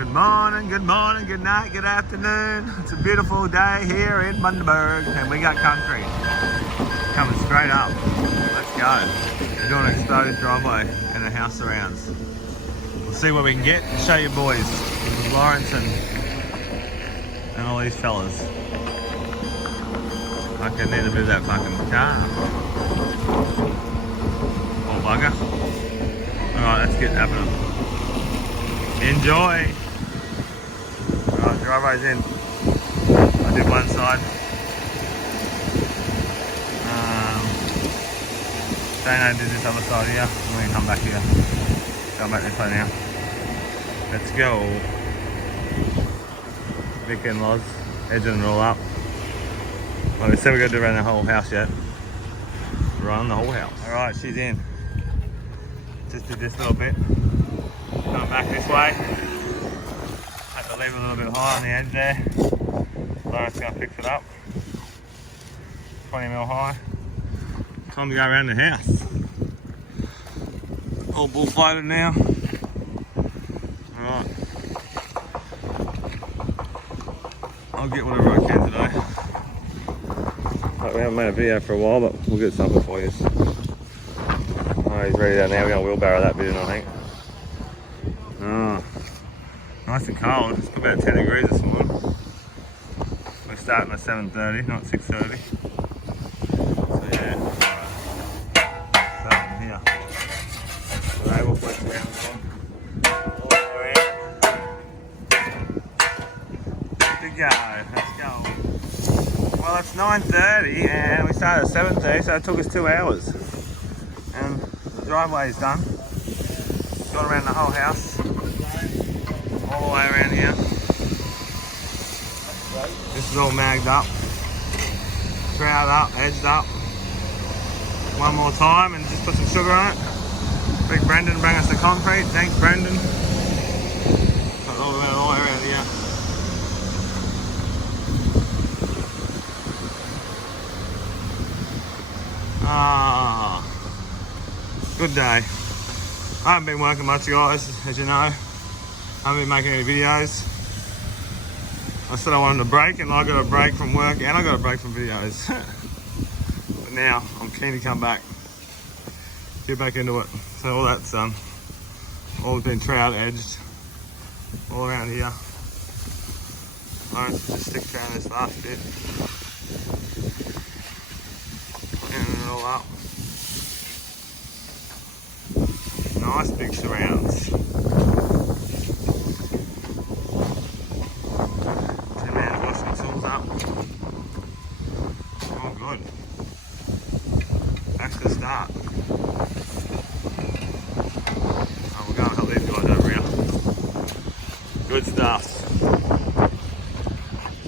Good morning, good night, good afternoon. It's a beautiful day here in Bundaberg and we got country coming straight up. Let's go. We're doing an exposed driveway and a house surrounds. We'll see what we can get and show you boys. Lawrence and all these fellas. I can need to move that fucking car. Oh bugger. Alright, let's get happening. Enjoy! Alright, driveway's in. I did one side. Dano did this other side here. I'm going to come back here. Come back this way now. Let's go. Vic and Loz, edging it all up. Well, we said we're going to do around the whole house yet. Run the whole house. Alright, she's in. Just did this little bit. Come back this way. Had to leave it a little bit high on the edge there. Lawrence going to fix it up. 20mm high. Time to go around the house. All bull floated now. Alright. I'll get whatever I can today. We haven't made a video for a while, but we'll get something for you. Oh, he's ready down now. We're going to wheelbarrow that bit in, I think. Oh, nice and cold. It's about 10 degrees this morning. We're starting at 7:30, not 6:30. So yeah, starting here. So we'll flex around all the way around. Good to go. Let's go. Well, it's 9:30 and we started at 7:30, so it took us 2 hours. And the driveway is done. Got around the whole house. All the way around here. This is all magged up, troweled up, edged up. One more time and just put some sugar on it. Big Brendan bring us the concrete. Thanks, Brendan. Got all the way around here. Ah, good day. I haven't been working much, guys, as you know. I haven't been making any videos. I said I wanted a break, and I got a break from work, and I got a break from videos. But now, I'm keen to come back. Get back into it. So all that's done. All been trowel edged. All around here. Lawrence just sticks around this last bit. Cleaning it all up. Nice big surrounds. 2 man washing tools up. Oh good. Back to the start. Oh, we're going to help these guys over here. Good stuff.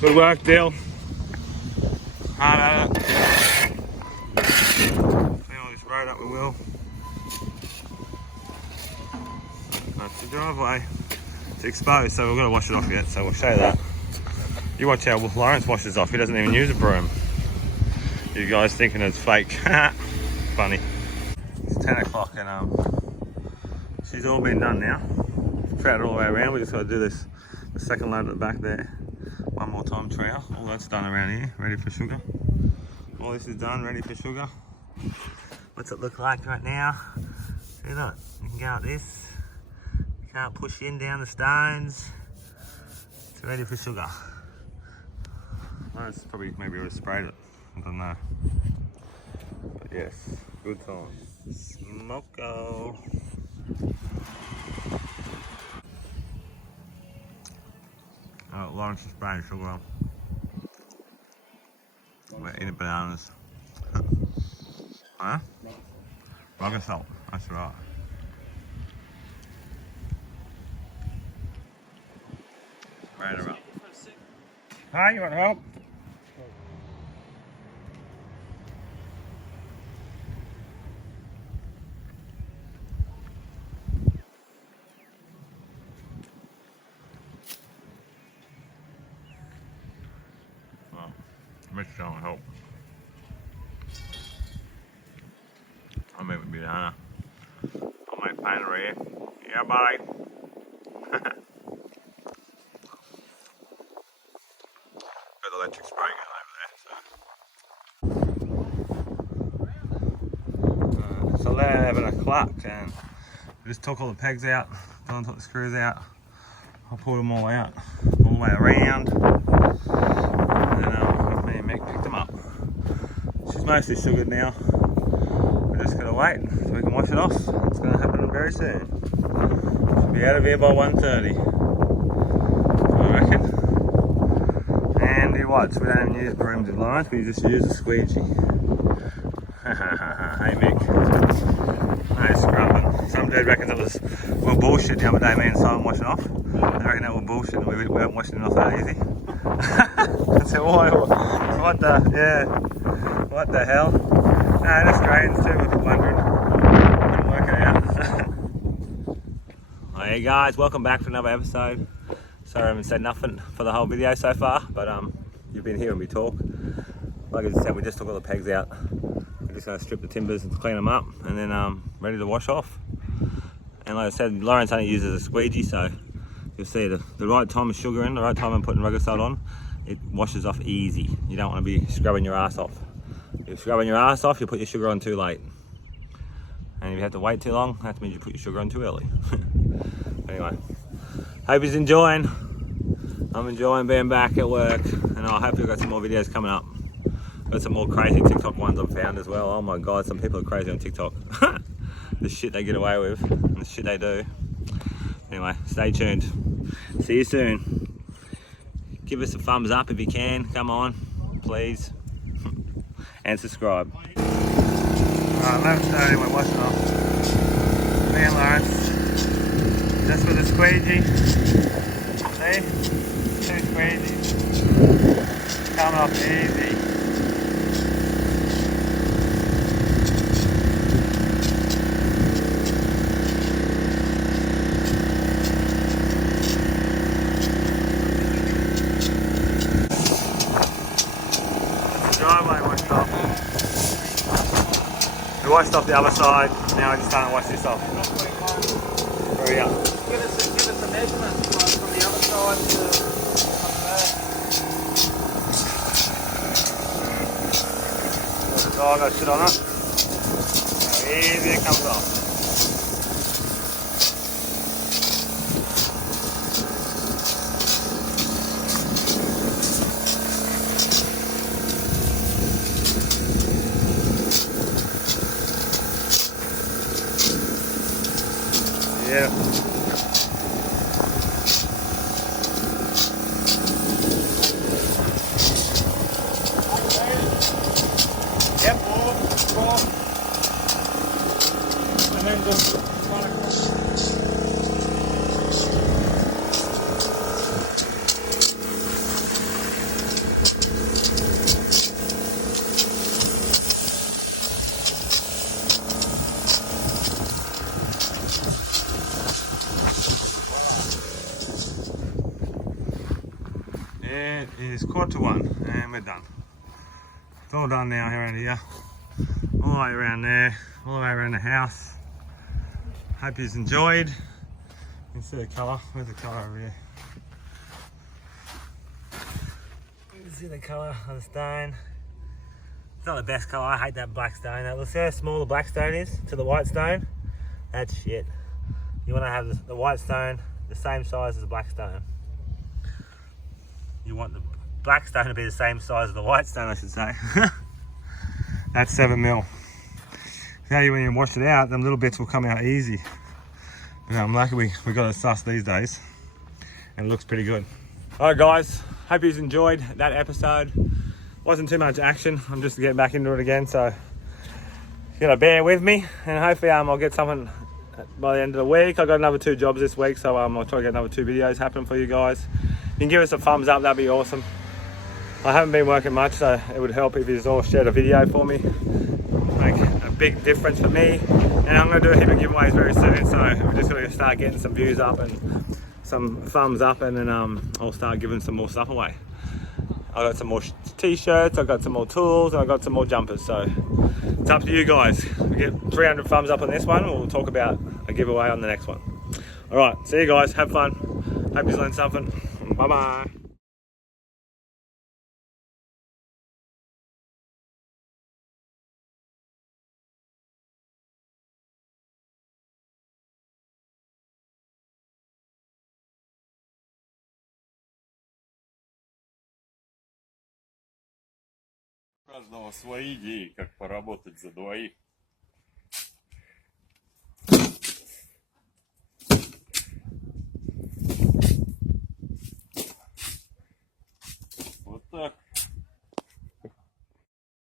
Good work, Dill. Hard at it. Clean all this road up we will. That's the driveway. It's exposed, so we're going to wash it off yet, so we'll show you that. You watch how Lawrence washes off, he doesn't even use a broom. You guys thinking it's fake. Funny. It's 10 o'clock and she's all been done now. Trowed all the way around, we just got to do this, the second load at the back there. One more time trowel. All that's done around here, ready for sugar. All this is done, ready for sugar. What's it look like right now? See look, you can go like this. Can't push in down the stones. It's ready for sugar. Lawrence probably maybe would have sprayed it. I don't know. But yes, good time. Smoko. Oh, Lawrence is spraying sugar on. We're eating bananas. Huh? Rock salt. That's right. Right around. Hi, you want help? Well, Mitch don't help. I'll make with banana. I'll make paneer here. Yeah, buddy. electric spray gun over there. So. It's 11 o'clock and we just took all the pegs out, Don took the screws out. I pulled them all out, all the way around. And then me and Mick picked them up. She's mostly still good now. We're just gonna wait so we can wash it off. It's gonna happen very soon. Should be out of here by 1:30. I reckon. And do what? So we don't even use brooms in Lawrence, we just use a squeegee. Hey Mick. No scrubbing. Some dude reckons it was bullshit the other day, me and Simon washing off. They reckon that was bullshit and we weren't washing it off that easy. I said, what the hell? Nah, the Australians too were wondering. Couldn't work it out. Hey guys, welcome back for another episode. Sorry I haven't said nothing for the whole video so far, but you've been hearing me talk. Like I said, we just took all the pegs out. We're just going to strip the timbers and clean them up and then ready to wash off. And like I said, Lawrence only uses a squeegee, so you'll see the right time of sugar in, the right time of putting rugged salt on, it washes off easy. You don't want to be scrubbing your ass off. If you're scrubbing your ass off, you put your sugar on too late. And if you have to wait too long, that means you put your sugar on too early. Anyway, hope you're enjoying. I'm enjoying being back at work, and I hope you've got some more videos coming up. Got some more crazy TikTok ones I've found as well. Oh my God, some people are crazy on TikTok. The shit they get away with, and the shit they do. Anyway, stay tuned. See you soon. Give us a thumbs up if you can. Come on, please. And subscribe. Alright, 11:30, we're washing off. Me and Lawrence. Just with a squeegee. See? 2 squeegees. Coming off easy. Driveway washed off. We washed off the other side, now we're just starting to wash this off. Hurry up. Give us a measurement from the other side to up there. The dog got shit on it. How easy it comes off. Yeah. Yep, four. And then just one across. It is 1:15 and we're done. It's all done now around here. All the way around there, all the way around the house. Hope you've enjoyed. You can see the colour. Where's the colour over here? You can see the colour of the stone. It's not the best colour, I hate that black stone. Look how small the black stone is to the white stone. That's shit. You want to have the white stone the same size as the black stone. You want the black stone to be the same size as the white stone, I should say. That's 7mm. Now when you wash it out, them little bits will come out easy. But I'm lucky we got it sussed these days. And it looks pretty good. Alright guys, hope you enjoyed that episode. Wasn't too much action, I'm just getting back into it again, so you gotta bear with me. And hopefully I'll get something by the end of the week. I got another 2 jobs this week, so I'll try to get another 2 videos happening for you guys. You can give us a thumbs up, that'd be awesome. I haven't been working much, so it would help if you all shared a video for me. Make a big difference for me. And I'm going to do a heap of giveaways very soon, so we're just going to start getting some views up and some thumbs up, and then I'll start giving some more stuff away. I got some more t-shirts, I got some more tools, and I got some more jumpers, so it's up to you guys. We get 300 thumbs up on this one, we'll talk about a giveaway on the next one. Alright, see you guys, have fun. Hope you learned something. Bye bye. У каждого свои идеи, как поработать за двоих.